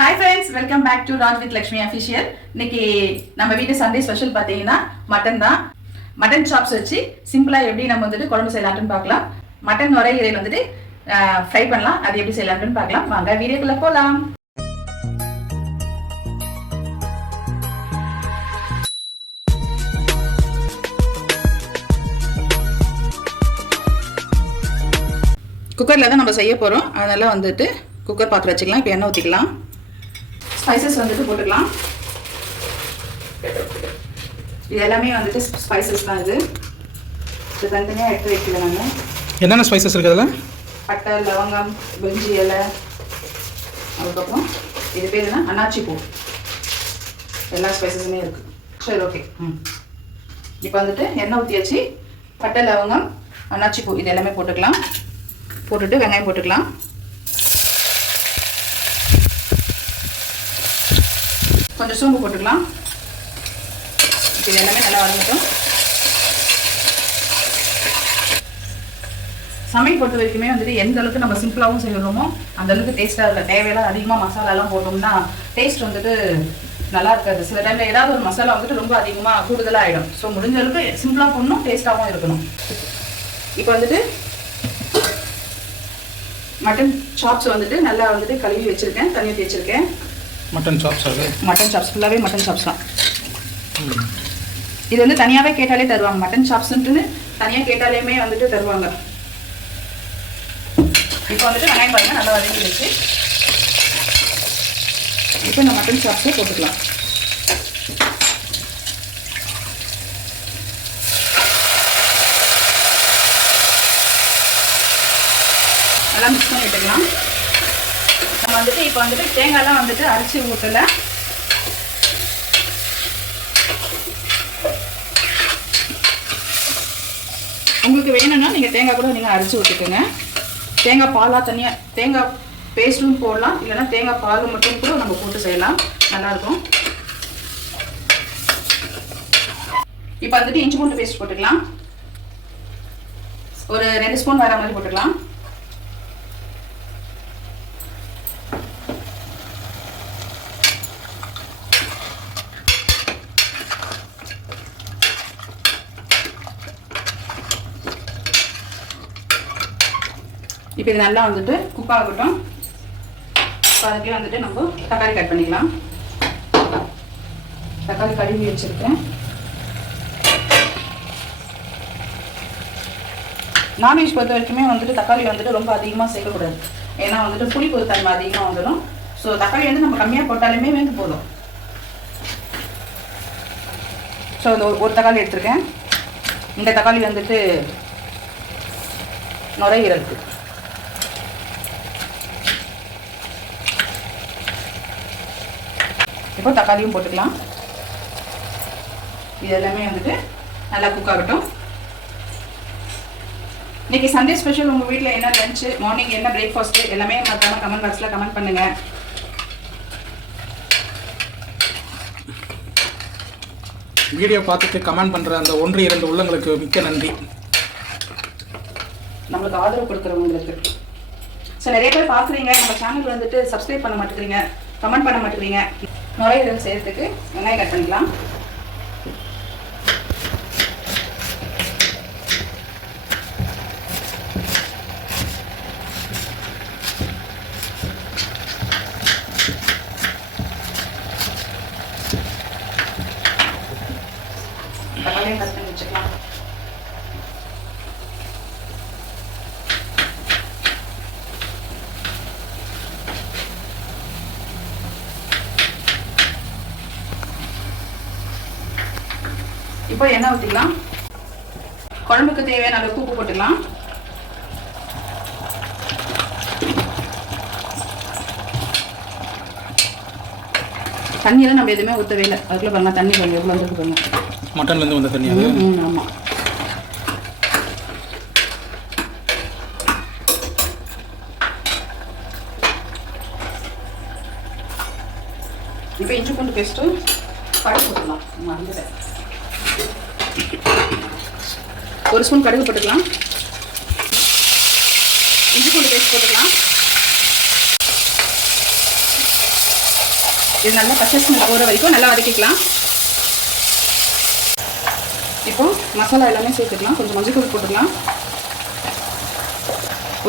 Hi friends, welcome back to Raj with Lakshmi Official. இன்னைக்கு நம்ம வீட்டு சண்டே ஸ்பெஷல் பாத்தீங்கன்னா மட்டன் தான். மட்டன் சாப்ஸ் வச்சு சிம்பிளா எப்படி நம்ம வந்துட்டு குழம்பு செய்யலாம்னு பார்க்கலாம். மட்டன் நுரையீரல் வந்துட்டு ஃப்ரை பண்ணலாம். அது எப்படி செய்யலாம்னு பார்க்கலாம். வாங்க வீடியோக்குள்ள போலாம். குக்கர்ல தான் நம்ம செய்ய போறோம். அதனால வந்துட்டு குக்கர் பாத்திரம் வச்சுக்கலாம். இப்போ எண்ணெய் ஊற்றிக்கலாம். ஸ்பைசஸ் வந்துட்டு போட்டுக்கலாம். இது எல்லாமே வந்துட்டு ஸ்பைசஸ் தான். இது தனித்தனியாக எடுத்து வைக்கல. நாங்கள் என்னென்ன ஸ்பைசஸ் இருக்குது அதில்? பட்டை, லவங்கம், பிரிஞ்சி இலை, அதுக்கப்புறம் இது பேர் என்ன, அன்னாச்சி பூ, எல்லா ஸ்பைசஸுமே இருக்குது. சரி, ஓகே. இப்போ வந்துட்டு எண்ணெய் ஊற்றியாச்சு. பட்டை, லவங்கம், அன்னாச்சி பூ இது எல்லாமே போட்டுக்கலாம். போட்டுட்டு வெங்காயம் போட்டுக்கலாம். கொஞ்சம் சோம்பு போட்டுக்கலாம். இது எல்லாமே நல்லா வதங்கட்டும். சமையல் பொறுத்த வரைக்குமே வந்துட்டு எந்த அளவுக்கு நம்ம சிம்பிளாகவும் செய்யணுமோ அந்த அளவுக்கு டேஸ்ட்டாக இல்லை. தேவையெல்லாம் அதிகமாக மசாலாலாம் போட்டோம்னா டேஸ்ட் வந்துட்டு நல்லா இருக்காது. சில டைமில் ஏதாவது ஒரு மசாலா வந்துட்டு ரொம்ப அதிகமாக கூடுதலாக ஆகிடும். ஸோ முடிஞ்ச அளவுக்கு சிம்பிளாக போடணும், டேஸ்ட்டாகவும் இருக்கணும். இப்போ வந்துட்டு மட்டன் சாப்ஸ் வந்துட்டு நல்லா வந்துட்டு கழுவி வச்சுருக்கேன், தண்ணி ஊற்றி வச்சுருக்கேன். மட்டன் சாப்ஸ், அது மட்டன் சாப்ஸ் ஃபுல்லாகவே மட்டன் சாப்ஸ் தான். இது வந்து தனியாகவே கேட்டாலே தருவாங்க. மட்டன் சாப்ஸ்ன்ட்டு தனியாக கேட்டாலேயுமே வந்துட்டு தருவாங்க. இப்போ வந்துட்டு வெங்காயம் பாருங்கள் நல்லா வதங்கி வச்சு இப்போ இந்த மட்டன் சாப்ஸை போட்டுக்கலாம். நல்லா மிக்ஸ் பண்ணி விட்டுக்கலாம். நம்ம வந்துட்டு இப்போ வந்துட்டு தேங்காய்லாம் வந்துட்டு அரைச்சி ஊற்றலை. உங்களுக்கு வேணும்னா நீங்கள் தேங்காய் கூட நீங்கள் அரைச்சி ஊற்றிக்கோங்க. தேங்காய் பாலாக தனியாக தேங்காய் பேஸ்ட்டும் போடலாம், இல்லைன்னா தேங்காய் பால் மட்டும் கூட நம்ம போட்டு செய்யலாம், நல்லாயிருக்கும். இப்போ வந்துட்டு இஞ்சி பூண்டு பேஸ்ட் போட்டுக்கலாம். ஒரு 2 ஸ்பூன் வர மாதிரி போட்டுக்கலாம். இப்போ இது நல்லா வந்துட்டு குக் ஆகட்டும். அதுக்கே வந்துட்டு நம்ம தக்காளி கட் பண்ணிக்கலாம். தக்காளி கழுவி வச்சுருக்கேன். நான்வெஜ் பொறுத்த வரைக்குமே வந்துட்டு தக்காளி வந்துட்டு ரொம்ப அதிகமாக சேர்க்கக்கூடாது. ஏன்னா வந்துட்டு புளிப்பு தன்மை அதிகமாக வந்துடும். ஸோ தக்காளி வந்து நம்ம கம்மியாக போட்டாலுமே வந்து போதும். ஸோ இந்த ஒரு தக்காளி எடுத்துருக்கேன். இந்த தக்காளி வந்துட்டு நுரையீரலுக்கு. இப்போ தக்காளியும் போட்டுக்கலாம். இது எல்லாமே வந்துட்டு நல்லா குக் ஆகட்டும். இன்னைக்கு சண்டே ஸ்பெஷல். உங்கள் வீட்டில் என்ன லஞ்சு, மார்னிங் என்ன பிரேக்ஃபாஸ்ட்டு எல்லாமே மறக்காம கமெண்ட் பாக்ஸில் கமெண்ட் பண்ணுங்கள். வீடியோ பார்த்துட்டு கமெண்ட் பண்ணுற அந்த 1-2 உள்ளங்களுக்கு மிக்க நன்றி. நம்மளுக்கு ஆதரவு கொடுக்குறவங்களுக்கு. ஸோ நிறைய பேர் பார்க்குறீங்க, நம்ம சேனல் வந்துட்டு சப்ஸ்கிரைப் பண்ண மாட்டேங்கிறீங்க, கமெண்ட் பண்ண மாட்டேங்கிறீங்க. நுரையீரல் செய்யறதுக்கு வெங்காயம் கட் பண்ணிக்கலாம். தக்காளியும் கட் பண்ணி வச்சுக்கலாம். இப்போ எண்ணெய் ஊற்றிக்கலாம். குழம்புக்கு தேவையான அளவுக்கு உப்பு போட்டுக்கலாம். தண்ணியெல்லாம் நம்ம எதுவுமே ஊற்றவே இல்லை. அதுக்குள்ள பாருங்க தண்ணி பாருங்க எவ்வளோ வந்துருக்கு பாருங்க. மட்டன்லேருந்து வந்த தண்ணி. ஆமாம். இப்போ இஞ்சி பூண்டு பேஸ்ட்டு கடுகு போட்டுக்கலாம். மறந்துட்டேன். 1 ஸ்பூன் கடுகு போட்டுக்கலாம். இஞ்சி பூண்டு பேஸ்ட் போட்டுக்கலாம். இது நல்லா பச்சை ஸ்மெல் போகிற வரைக்கும் நல்லா வதக்கிக்கலாம். இப்போ மசாலா எல்லாமே சேர்த்துக்கலாம். கொஞ்சம் மஞ்சள் தூள் போட்டுக்கலாம்.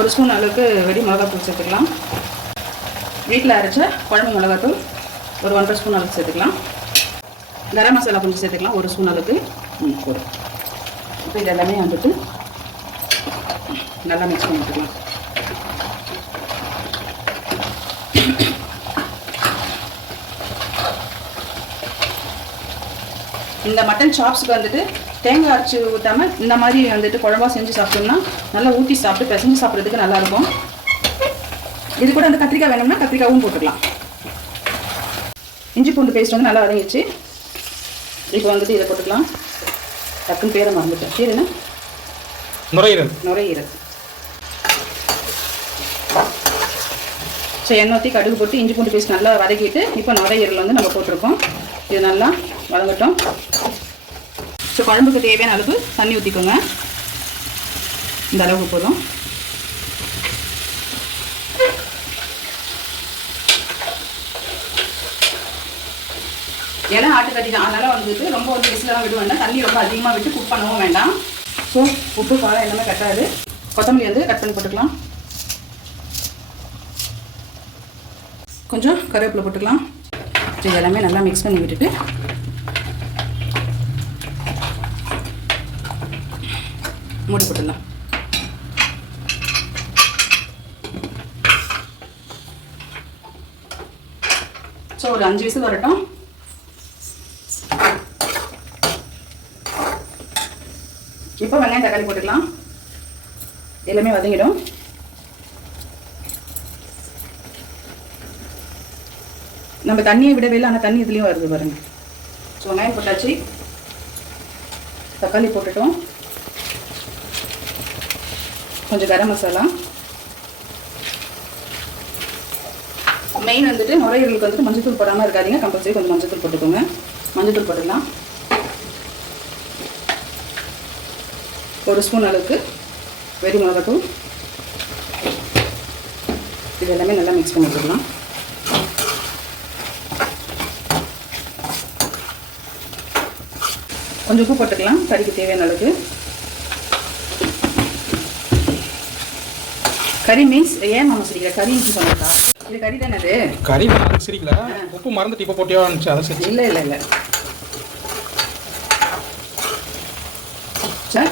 1 ஸ்பூன் அளவுக்கு வெடி மிளகாத்தூள் சேர்த்துக்கலாம். வீட்டில் அரைச்ச குழம்பு மிளகாத்தூள் ஒரு 1.5 ஸ்பூன் அளவுக்கு சேர்த்துக்கலாம். கரம் மசாலா கொஞ்சம் சேர்த்துக்கலாம், 1 ஸ்பூன் அளவுக்கு போதும். இப்போ இது எல்லாமே வந்துட்டு நல்லா மிக்ஸ் பண்ணிக்கலாம். இந்த மட்டன் சாப்ஸுக்கு வந்துட்டு தேங்காய் அரைச்சி ஊற்றாமல் இந்த மாதிரி வந்துட்டு குழம்பா செஞ்சு சாப்பிட்டோம்னா நல்லா ஊற்றி சாப்பிட்டு பிசைஞ்சு சாப்பிட்றதுக்கு நல்லாயிருக்கும். இது கூட வந்து கத்திரிக்காய் வேணும்னா கத்திரிக்காயும் போட்டுக்கலாம். இஞ்சி பூண்டு பேஸ்ட் வந்து நல்லா வதங்கிடுச்சு. இப்போ வந்துட்டு இதை போட்டுக்கலாம். டக்குன்னு பேரை மறந்துட்டேன். பேர் என்ன? நுரையீரல். ஸோ எண்ணெய் ஊற்றி கடுகு போட்டு இஞ்சி பூண்டு பேஸ்ட் நல்லா வதக்கிட்டு இப்போ நுரையீரல் வந்து நம்ம போட்டிருக்கோம். இது நல்லா வதங்கட்டும். ஸோ குழம்புக்கு தேவையான அளவு தண்ணி ஊற்றிக்கோங்க. இந்த அளவுக்கு போதும். ஏன்னா ஆட்டுக்கறி தான், அதனால் வந்துட்டு ரொம்ப வந்து விசிலாம் விட வேண்டாம். தண்ணி ரொம்ப அதிகமாக விட்டு குக் பண்ணவும் வேண்டாம். ஸோ உப்பு காரம் எல்லாமே கட்டாது. கொத்தமல்லி வந்து கட் பண்ணி போட்டுக்கலாம். கொஞ்சம் கருவேப்பிலை போட்டுக்கலாம். இது எல்லாமே நல்லா மிக்ஸ் பண்ணி விட்டுட்டு மூடி போட்டுடலாம். ஸோ ஒரு 5 விசில் வரட்டும். இப்போ வெங்காயம் தக்காளி போட்டுக்கலாம். எல்லாமே வதங்கிடும். நம்ம தண்ணியை விடவே இல்லை, ஆனால் தண்ணி இதுலேயும் வருது பாருங்க. ஸோ வெங்காயம் போட்டாச்சு, தக்காளி போட்டுட்டோம். கொஞ்சம் கரம் மசாலா. மெயின் வந்துட்டு நுரையீரலுக்கு வந்துட்டு மஞ்சள் தூள் போடாமல் இருக்காதீங்க. கம்பல்சரி கொஞ்சம் மஞ்சள் தூள் போட்டுக்கோங்க. மஞ்சள் தூள் போட்டுக்கலாம். 1 ஸ்பூன் அளவுக்கு வெடி மிளகாத்தூள். இது எல்லாமே நல்லா மிக்ஸ் பண்ணி விட்டுக்கலாம். கொஞ்சம் உப்பு போட்டுக்கலாம் கறிக்கு தேவையான அளவுக்கு. கறி மீன்ஸ் ஏன் மாமா சிரிக்கிற? கறின்னு சொன்னா இது கறி தானே? அது கறி தான். சிரிக்கல, உப்பு மறந்துட்டு இப்போ போட்டியா இருந்துச்சு, அதை சரி. இல்லை சார்,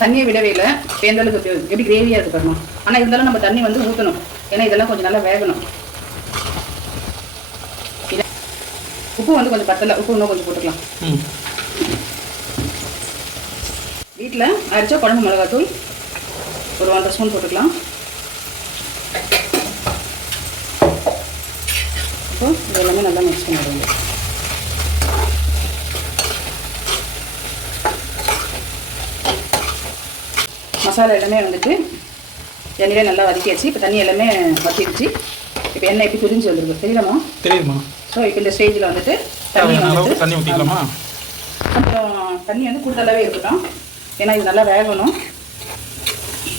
தண்ணியை விடவே இல்லை. எந்த அளவுக்கு எப்படி கிரேவியாக இருக்கு பாருங்க. ஆனால் இருந்தாலும் நம்ம தண்ணி வந்து ஊற்றணும். ஏன்னா இதெல்லாம் கொஞ்சம் நல்லா வேகணும். உப்பு வந்து கொஞ்சம் பத்தலை, உப்பு இன்னும் கொஞ்சம் போட்டுக்கலாம். வீட்டில் அரைச்சா குழம்பு மிளகாத்தூள் ஒரு 1.5 ஸ்பூன் போட்டுக்கலாம். இப்போ இது எல்லாமே நல்லா மிக்ஸ் பண்ணிடுங்க. மசாலா எல்லாமே வந்துட்டு எண்ணெயிலே நல்லா வதக்கியாச்சு. இப்போ தண்ணி எல்லாமே வதக்கிடுச்சு. இப்போ எண்ணெய் எப்படி பிரிஞ்சு வந்துருக்கு தெரியுமா? தெரியுமா? ஸோ இப்போ இந்த ஸ்டேஜில் வந்துட்டு தண்ணி ஊற்றிக்கலாமா? அப்புறம் தண்ணி வந்து கூடுதலாகவே இருக்கட்டும். ஏன்னா இது நல்லா வேகணும்.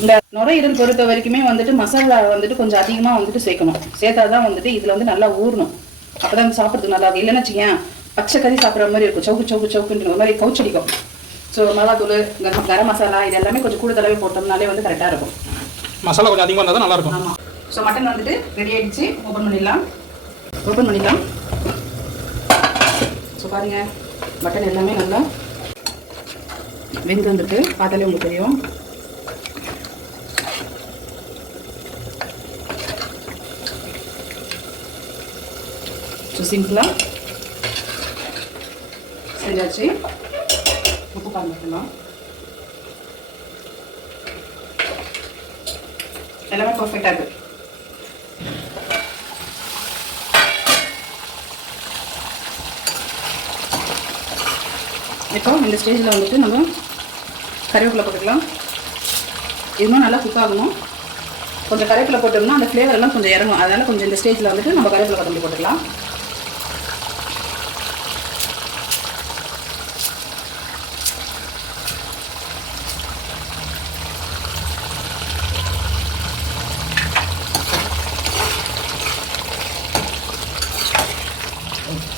இந்த நுரையீரல் பொறுத்த வரைக்குமே வந்துட்டு மசாலா வந்துட்டு கொஞ்சம் அதிகமாக வந்துட்டு சேர்க்கணும். சேர்த்தா தான் வந்துட்டு இதில் வந்து நல்லா ஊறணும். அப்போ தான் சாப்பிட்றதுக்கு நல்லா இருக்கும். இல்லைன்னு வச்சுக்கேன் பச்சை கறி சாப்பிட்ற மாதிரி இருக்கும். சவுக்குன்ற மாதிரி கவுச்சடிக்கும். ஸோ மிளகாத்தூள், கரம் மசாலா இது எல்லாமே கொஞ்சம் கூடுதலாகவே போட்டோம்னாலே வந்து கரெக்டாக இருக்கும். மசாலா கொஞ்சம் அதிகமாக இருந்தால் தான் நல்லாயிருக்கும். ஆமாம். ஸோ மட்டன் வந்துட்டு ரெடி ஆகிடுச்சு. ஓப்பன் பண்ணிடலாம். ஸோ பாருங்கள், மட்டன் எல்லாமே நல்லா வெந்து வந்துட்டு பார்த்தாலே உங்களுக்கு தெரியும். ஸோ சிம்பிளாக செஞ்சாச்சு. உப்பு பார்த்துக்கலாம். எல்லாமே பர்ஃபெக்டாக இருக்குது. இப்போ இந்த ஸ்டேஜில் வந்துட்டு நம்ம கருவேப்பிலை போட்டுக்கலாம். இன்னும் நல்லா குக் ஆகணும். கொஞ்சம் கருவேப்பிலை போட்டோம்னா அந்த ஃப்ளேவர் எல்லாம் கொஞ்சம் இறங்கும். அதனால் கொஞ்சம் இந்த ஸ்டேஜில் வந்துட்டு நம்ம கருவேப்பிலை கொத்தமல்லி போட்டுக்கலாம். ஓகே